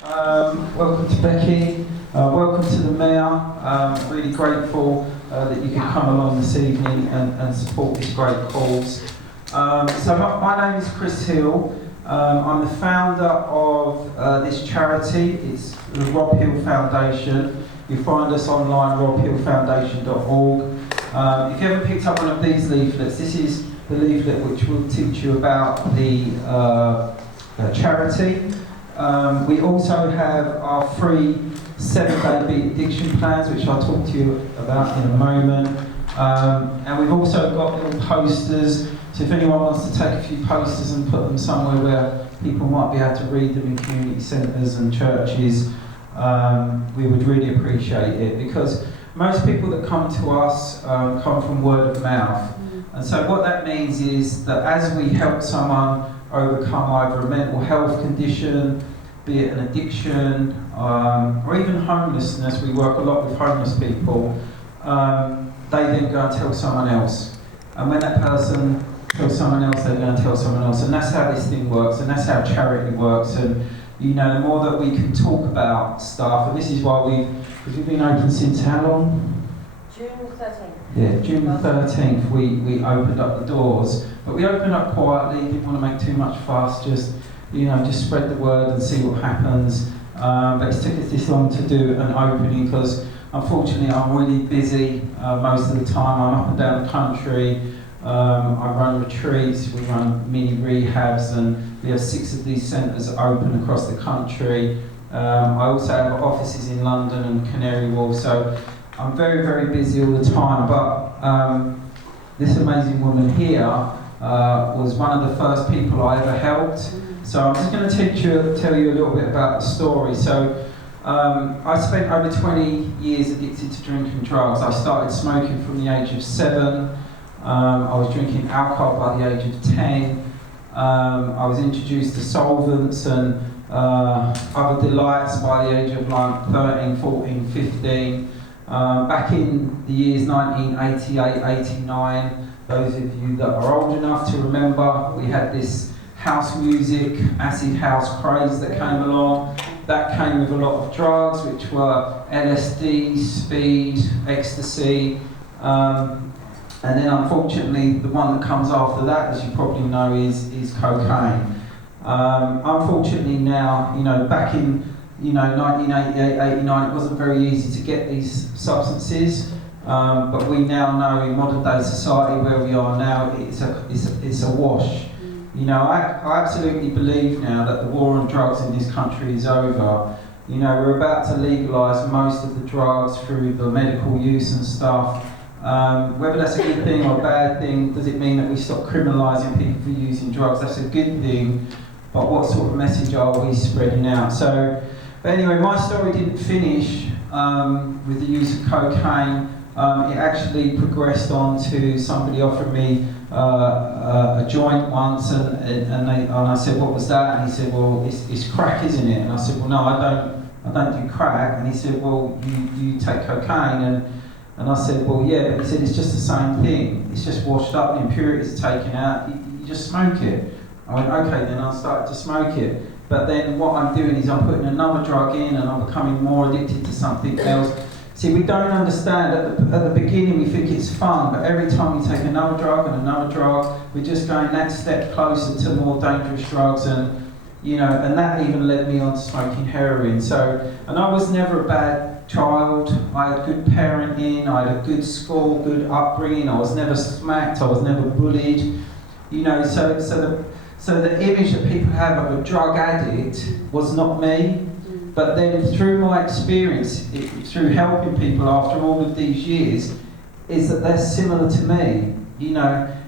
Welcome to Becky, welcome to the Mayor. Really grateful that you can come along this evening and support this great cause. My name is Chris Hill. I'm the founder of this charity. It's the Rob Hill Foundation. You find us online, robhillfoundation.org. If you haven't picked up one of these leaflets, this is the leaflet which will teach you about the charity. We also have our free 7-day beat addiction plans, which I'll talk to you about in a moment. And we've also got little posters, so if anyone wants to take a few posters and put them somewhere where people might be able to read them in community centres and churches, we would really appreciate it, because most people that come to us come from word of mouth. And so what that means is that as we help someone overcome either a mental health condition, be it an addiction, or even homelessness. We work a lot with homeless people. They then go and tell someone else. And when that person tells someone else, they go and tell someone else. And that's how this thing works, and that's how charity works. And you know, the more that we can talk about stuff, and this is why because we've been open since how long? June 13th. Yeah, June 13th we opened up the doors. But we opened up quietly, didn't want to make too much fuss, just spread the word and see what happens. But it's took us this long to do an opening because unfortunately I'm really busy most of the time. I'm up and down the country. I run retreats, we run mini rehabs, and we have 6 of these centres open across the country. I also have offices in London and Canary Wharf, so I'm very, very busy all the time. But this amazing woman here was one of the first people I ever helped. So I'm just going to tell you a little bit about the story. So I spent over 20 years addicted to drink and drugs. I started smoking from the age of 7. I was drinking alcohol by the age of 10. I was introduced to solvents and other delights by the age of like 13, 14, 15. Back in the years 1988, 89, those of you that are old enough to remember, we had this house music, acid house craze that came along. That came with a lot of drugs, which were LSD, speed, ecstasy, and then unfortunately the one that comes after that, as you probably know, is cocaine. Unfortunately now, back in 1988, 89, it wasn't very easy to get these substances, but we now know in modern day society where we are now, it's a wash. I absolutely believe now that the war on drugs in this country is over. We're about to legalise most of the drugs through the medical use and stuff. Whether that's a good thing or a bad thing, does it mean that we stop criminalising people for using drugs? That's a good thing, but what sort of message are we spreading out? But anyway, my story didn't finish with the use of cocaine. It actually progressed on to somebody offering me a joint once, and I said, what was that? And he said, well, it's crack, isn't it? And I said, well, no, I don't do crack. And he said, well, you take cocaine, and I said, well, yeah, but he said, it's just the same thing. It's just washed up, the impurities are taken out, you just smoke it. I went, okay, then I started to smoke it. But then what I'm doing is I'm putting another drug in and I'm becoming more addicted to something else. See, we don't understand, at the beginning we think it's fun, but every time we take another drug and another drug, we're just going that step closer to more dangerous drugs, and that even led me on to smoking heroin. And I was never a bad child. I had good parenting, I had a good school, good upbringing, I was never smacked, I was never bullied. So the image that people have of a drug addict was not me. But then through my experience, through helping people after all of these years, is that they're similar to me.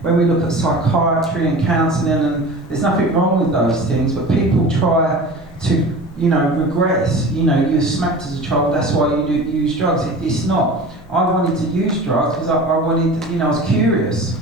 When we look at psychiatry and counselling, and there's nothing wrong with those things, but people try to, regress. You were smacked as a child, that's why you use drugs. It's not. I wanted to use drugs because I wanted, I was curious.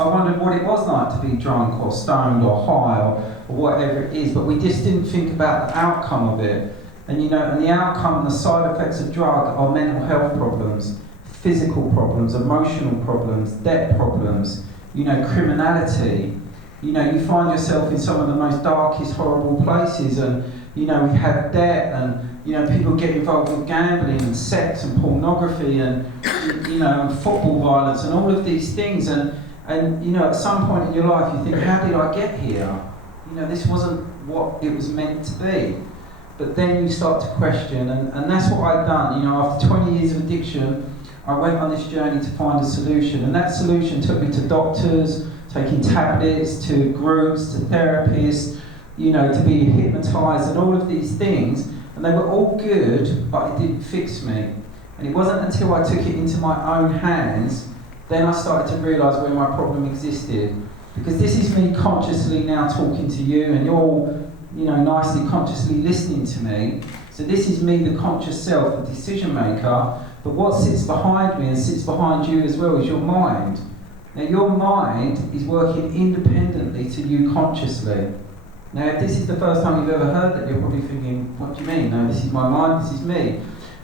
I wondered what it was like to be drunk or stoned or high or whatever it is, but we just didn't think about the outcome of it. And and the outcome and the side effects of drug are mental health problems, physical problems, emotional problems, debt problems, criminality. You find yourself in some of the most darkest, horrible places, and we had debt, and people get involved with gambling and sex and pornography and and football violence and all of these things. And at some point in your life you think, how did I get here? This wasn't what it was meant to be. But then you start to question, and that's what I've done. After 20 years of addiction, I went on this journey to find a solution, and that solution took me to doctors, taking tablets, to groups, to therapists, to be hypnotised and all of these things, and they were all good, but it didn't fix me. And it wasn't until I took it into my own hands, then I started to realise where my problem existed. Because this is me consciously now talking to you, and you're all nicely consciously listening to me. So this is me, the conscious self, the decision maker. But what sits behind me and sits behind you as well is your mind. Now your mind is working independently to you consciously. Now if this is the first time you've ever heard that, you're probably thinking, what do you mean? No, this is my mind, this is me.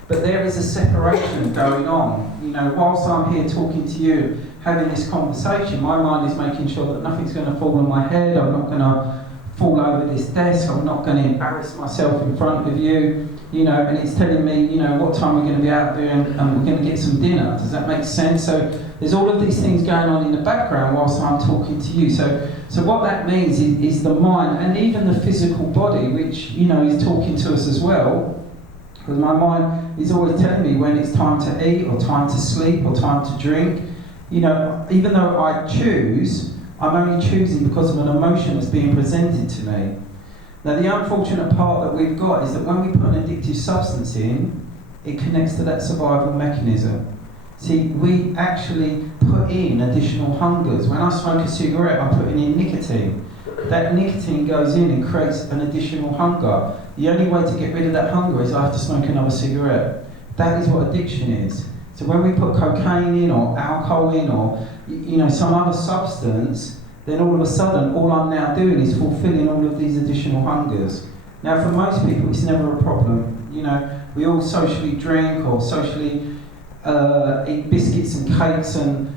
But there is a separation going on. Whilst I'm here talking to you, having this conversation, my mind is making sure that nothing's going to fall on my head, I'm not going to fall over this desk, I'm not going to embarrass myself in front of you, and it's telling me, what time we're going to be out there and we're going to get some dinner. Does that make sense? So there's all of these things going on in the background whilst I'm talking to you. So what that means is the mind and even the physical body, which, is talking to us as well, because my mind is always telling me when it's time to eat or time to sleep or time to drink. Even though I choose, I'm only choosing because of an emotion that's being presented to me. Now the unfortunate part that we've got is that when we put an addictive substance in, it connects to that survival mechanism. See, we actually put in additional hungers. When I smoke a cigarette, I'm putting in nicotine. That nicotine goes in and creates an additional hunger. The only way to get rid of that hunger is I have to smoke another cigarette. That is what addiction is. So when we put cocaine in or alcohol in or some other substance, then all of a sudden all I'm now doing is fulfilling all of these additional hungers. Now for most people it's never a problem. We all socially drink or socially eat biscuits and cakes and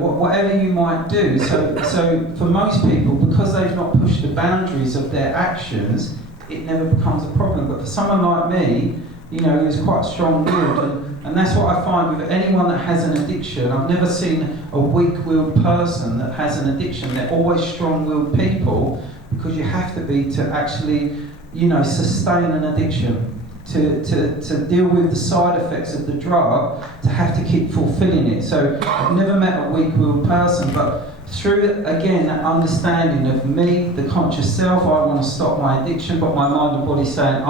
whatever you might do. So for most people, because they've not pushed the boundaries of their actions, it never becomes a problem. But for someone like me, who's quite strong-willed, and that's what I find with anyone that has an addiction. I've never seen a weak-willed person that has an addiction. They're always strong-willed people, because you have to be to actually, sustain an addiction. To deal with the side effects of the drug, to have to keep fulfilling it. So I've never met a weak-willed person, but through, again, that understanding of me, the conscious self, I want to stop my addiction, but my mind and body saying,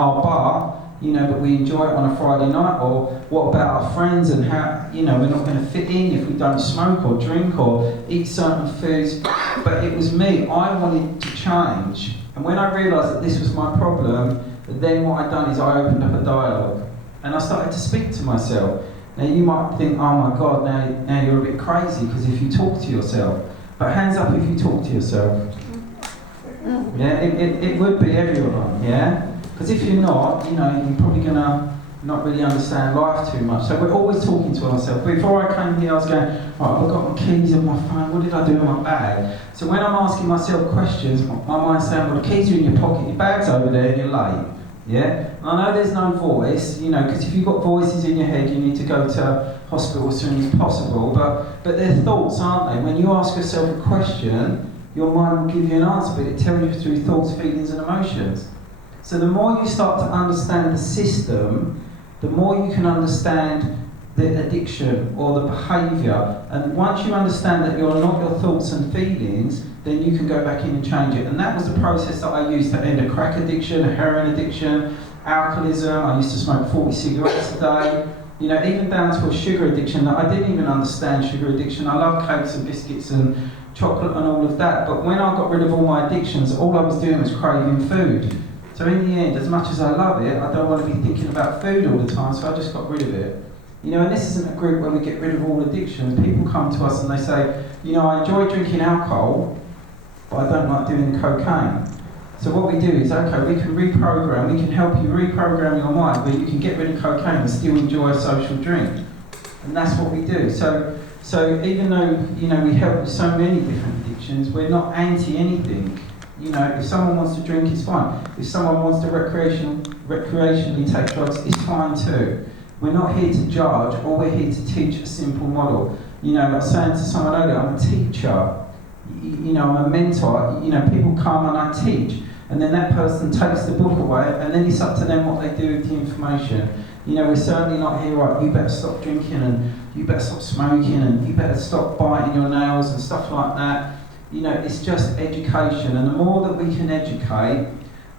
but we enjoy it on a Friday night, or what about our friends and how, we're not going to fit in if we don't smoke or drink or eat certain foods. But it was me, I wanted to change. And when I realised that this was my problem, then what I'd done is I opened up a dialogue and I started to speak to myself. Now you might think, oh my God, now you're a bit crazy because if you talk to yourself. But hands up if you talk to yourself. Yeah, it would be everyone, yeah? Because if you're not, you're probably going to not really understand life too much. So we're always talking to ourselves. Before I came here, I was going, right, I've got my keys in my phone, what did I do in my bag? So when I'm asking myself questions, my mind's saying, well, the keys are in your pocket, your bag's over there, and you're late. Yeah? I know there's no voice, because if you've got voices in your head, you need to go to hospital as soon as possible. But they're thoughts, aren't they? When you ask yourself a question, your mind will give you an answer, but it tells you through thoughts, feelings, and emotions. So the more you start to understand the system, the more you can understand the addiction or the behaviour. And once you understand that you're not your thoughts and feelings, then you can go back in and change it. And that was the process that I used to end a crack addiction, a heroin addiction, alcoholism. I used to smoke 40 cigarettes a day. Even down to a sugar addiction that I didn't even understand sugar addiction. I love cakes and biscuits and chocolate and all of that. But when I got rid of all my addictions, all I was doing was craving food. So in the end, as much as I love it, I don't want to be thinking about food all the time, so I just got rid of it. And this isn't a group where we get rid of all addictions. People come to us and they say, I enjoy drinking alcohol, but I don't like doing cocaine. So what we do is, okay, we can reprogram, we can help you reprogram your mind where you can get rid of cocaine and still enjoy a social drink. And that's what we do. So even though, we help with so many different addictions, we're not anti anything. You know, if someone wants to drink, it's fine. If someone wants to recreationally take drugs, it's fine too. We're not here to judge, or we're here to teach a simple model. You know, I was saying to someone earlier, I'm a teacher. You know, I'm a mentor. You know, people come and I teach, and then that person takes the book away, and then it's up to them what they do with the information. You know, we're certainly not here, right, you better stop drinking, and you better stop smoking, and you better stop biting your nails and stuff like that. You know, it's just education, and the more that we can educate,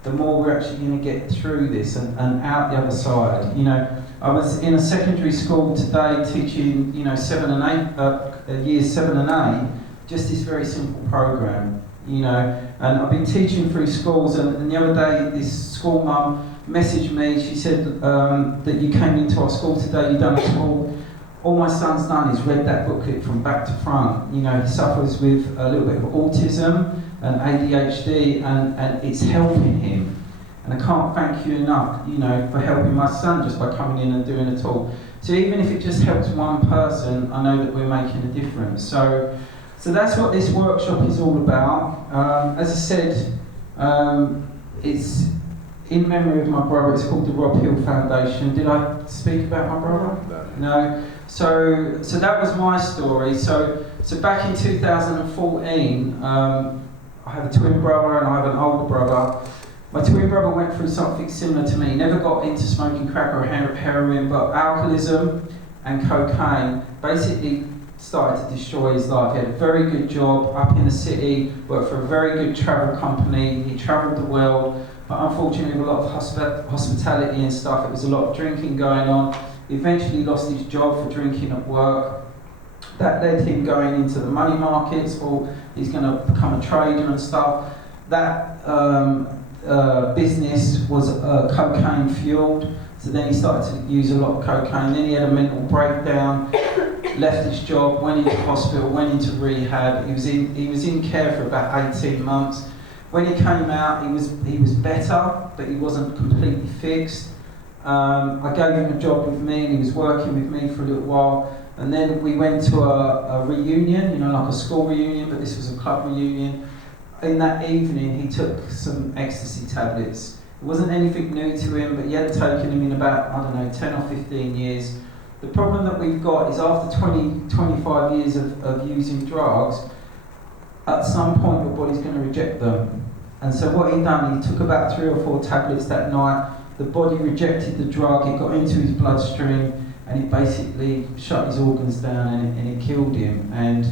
the more we're actually going to get through this and out the other side. You know, I was in a secondary school today teaching, you know, years 7 and 8, just this very simple program, you know, and I've been teaching through schools, and the other day this school mum messaged me. She said that you came into our school today, you've done a talk. All my son's done is read that booklet from back to front. You know, he suffers with a little bit of autism and ADHD, and it's helping him. And I can't thank you enough, you know, for helping my son just by coming in and doing a talk. So even if it just helps one person, I know that we're making a difference. So that's what this workshop is all about. As I said, it's in memory of my brother. It's called the Rob Hill Foundation. Did I speak about my brother? No. So that was my story. So back in 2014, I have a twin brother and I have an older brother. My twin brother went through something similar to me. He never got into smoking crack or heroin, but alcoholism and cocaine basically started to destroy his life. He had a very good job up in the city, worked for a very good travel company. He travelled the world, but unfortunately with a lot of hospitality and stuff, it was a lot of drinking going on. He eventually lost his job for drinking at work. That led him going into the money markets, or he's going to become a trader and stuff. That business was cocaine fueled, so then he started to use a lot of cocaine. Then he had a mental breakdown, left his job, went into hospital, went into rehab. He was in care for about 18 months. When he came out, he was better, but he wasn't completely fixed. I gave him a job with me, and he was working with me for a little while. And then we went to a reunion, you know, like a school reunion, but this was a club reunion. In that evening, he took some ecstasy tablets. It wasn't anything new to him, but he hadn't taken them in about, I don't know, 10 or 15 years. The problem that we've got is after 20, 25 years of using drugs, at some point your body's going to reject them. And so what he done, he took about 3 or 4 tablets that night. The body rejected the drug, it got into his bloodstream, and it basically shut his organs down, and it killed him. And,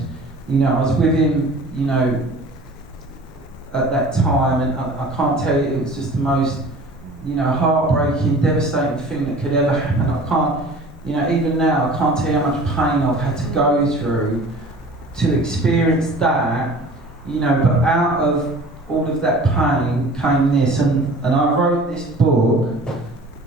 you know, I was with him, you know, at that time, and I can't tell you, it was just the most, you know, heartbreaking, devastating thing that could ever happen. I can't, you know, even now, I can't tell you how much pain I've had to go through to experience that, you know, but out of all of that pain came this, and I wrote this book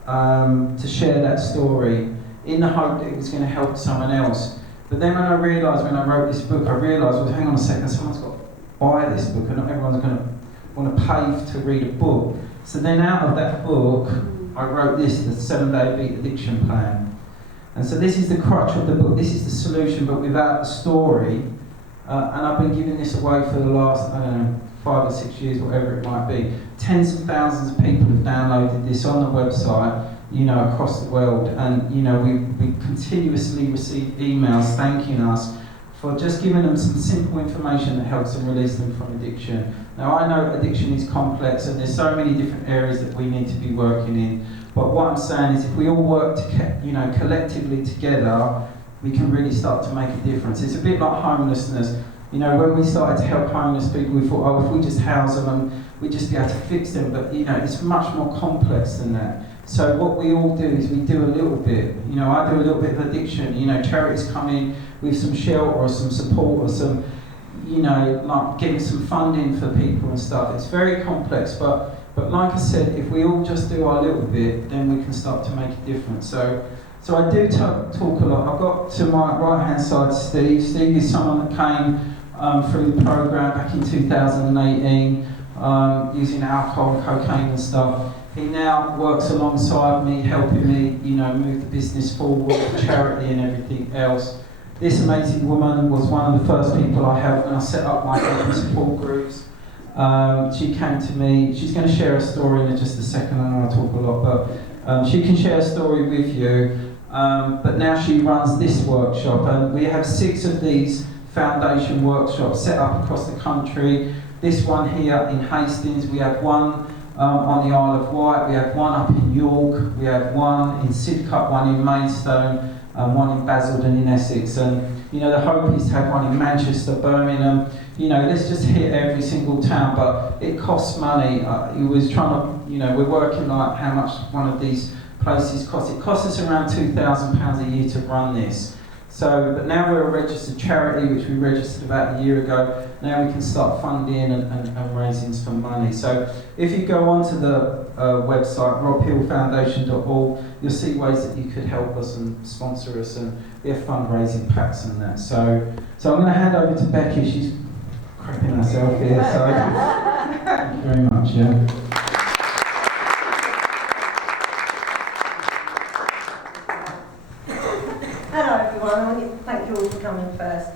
to share that story in the hope that it was going to help someone else. But then when I realised, when I wrote this book, I realised, well, hang on a second, someone's got to buy this book, and not everyone's going to want to pay to read a book. So then out of that book, I wrote this, the 7-Day Beat Addiction Plan. And so this is the crutch of the book, this is the solution, but without the story. And I've been giving this away for the last, I don't know, 5 or 6 years, whatever it might be. Tens of thousands of people have downloaded this on the website, you know, across the world. And, you know, we continuously receive emails thanking us for just giving them some simple information that helps them release them from addiction. Now, I know addiction is complex, and there's so many different areas that we need to be working in. But what I'm saying is, if we all work collectively together, we can really start to make a difference. It's a bit like homelessness. You know, when we started to help homeless people, we thought, oh, if we just house them, and we'd just be able to fix them. But, you know, it's much more complex than that. So what we all do is we do a little bit. You know, I do a little bit of addiction. You know, charities come in with some shelter or some support or some, you know, like getting some funding for people and stuff. It's very complex, but like I said, if we all just do our little bit, then we can start to make a difference. So I do talk a lot. I've got to my right-hand side Steve. Steve is someone that came through the program back in 2018, using alcohol, cocaine and stuff. He now works alongside me, helping me, you know, move the business forward, charity and everything else. This amazing woman was one of the first people I helped when I set up my open support groups. She came to me. She's going to share a story in just a second. I know I talk a lot, but she can share a story with you. But now she runs this workshop, and we have 6 of these foundation workshops set up across the country. This one here in Hastings, we have one on the Isle of Wight, we have one up in York, we have one in Sidcup, one in Maidstone, one in Basildon in Essex, and you know the hope is to have one in Manchester, Birmingham. You know, let's just hit every single town, but it costs money. It was trying to, you know, we're working like how much one of these places costs. It costs us around £2,000 a year to run this. So, but now we're a registered charity, which we registered about a year ago. Now we can start funding and raising some money. So if you go onto the website, robhillfoundation.org, you'll see ways that you could help us and sponsor us, and we have fundraising packs and that. So I'm going to hand over to Becky. She's crapping herself here, so thank you very much, yeah. Hello everyone, I want to thank you all for coming first.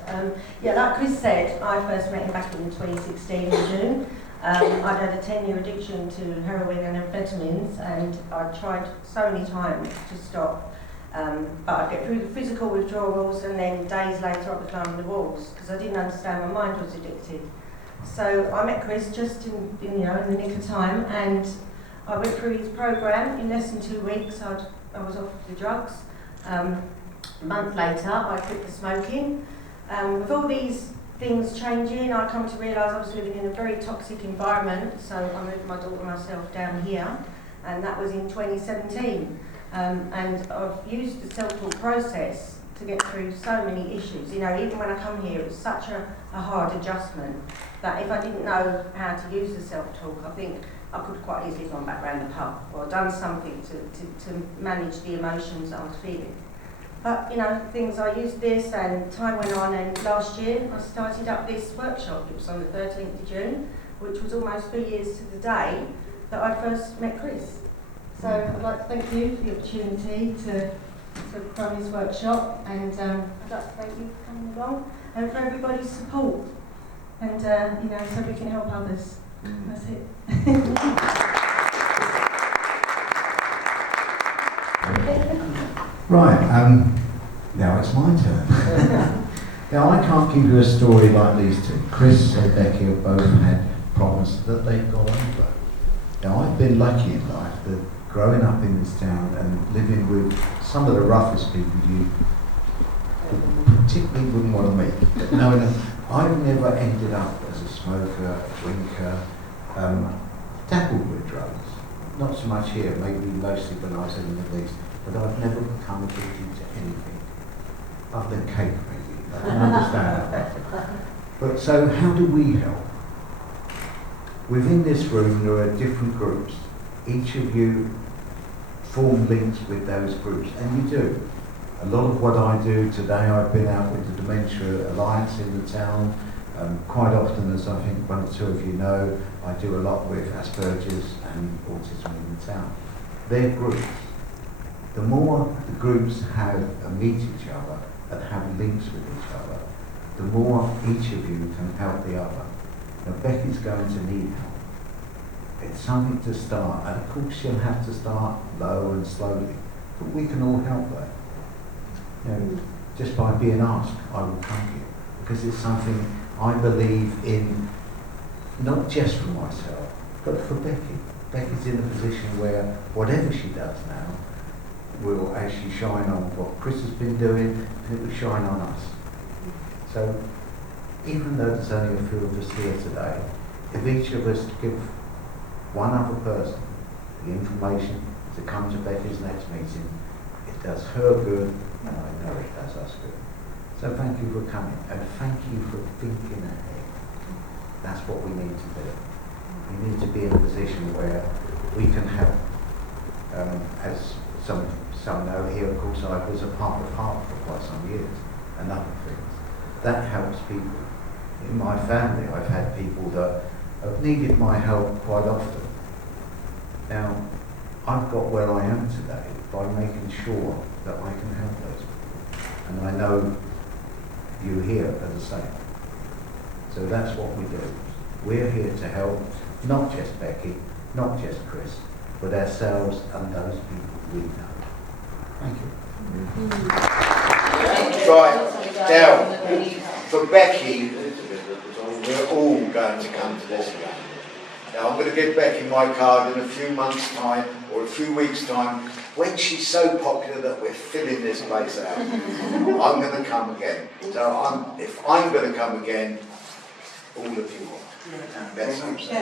Like Chris said, I first met him back in 2016 in June. I'd had a 10-year addiction to heroin and amphetamines, and I'd tried so many times to stop. But I'd get through the physical withdrawals, and then days later I'd be climbing the walls because I didn't understand my mind was addicted. So I met Chris just in the nick of time, and I went through his program. In less than 2 weeks I was off the drugs. A month later, I quit the smoking. With all these things changing, I come to realise I was living in a very toxic environment, so I moved my daughter and myself down here, and that was in 2017. And I've used the self-talk process to get through so many issues. You know, even when I come here, it was such a hard adjustment that if I didn't know how to use the self-talk, I think I could quite easily gone back round the pub or done something to manage the emotions I was feeling. But, you know, things, I used this and time went on, and last year I started up this workshop. It was on the 13th of June, which was almost 3 years to the day that I first met Chris. So I'd like to thank you for the opportunity to run this workshop, and I'd like to thank you for coming along and for everybody's support, and, so we can help others. That's it. Right, now it's my turn. Now I can't give you a story like these two. Chris and Becky have both had problems that they've got over. Now I've been lucky in life that growing up in this town and living with some of the roughest people you particularly wouldn't want to meet. But no, I've never ended up as a smoker, a drinker, dabbled with drugs. Not so much here, maybe mostly when I was in the Middle East. But I've never become addicted to anything, other than cake maybe. I can understand that. But so how do we help? Within this room there are different groups. Each of you form links with those groups, and you do. A lot of what I do today, I've been out with the Dementia Alliance in the town. Quite often, as I think one or two of you know, I do a lot with Asperger's and autism in the town. They're groups. The more the groups meet each other and have links with each other, the more each of you can help the other. Now Becky's going to need help. It's something to start, and of course she'll have to start low and slowly, but we can all help her. You know, just by being asked, I will come here, because it's something I believe in, not just for myself, but for Becky. Becky's in a position where whatever she does now will actually shine on what Chris has been doing, and it will shine on us. So even though there's only a few of us here today, if each of us give one other person the information to come to Becky's next meeting, it does her good, and I know it does us good. So thank you for coming, and thank you for thinking ahead. That's what we need to do. We need to be in a position where we can help. As some know here, of course, I was a part of Heart for quite some years, and other things. That helps people. In my family, I've had people that have needed my help quite often. Now, I've got where I am today by making sure that I can help those people. And I know you here are the same. So that's what we do. We're here to help, not just Becky, not just Chris, but ourselves and those people we know. Thank you. Right, now, for Becky, we're all going to come to this again. Now, I'm going to give Becky my card in a few months' time, or a few weeks' time, when she's so popular that we're filling this place out. I'm going to come again. So if I'm going to come again, all of you want. Let's hope so.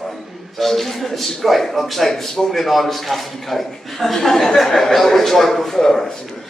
Right. So this is great. Like I say, this morning I was cutting cake. Which I prefer, actually.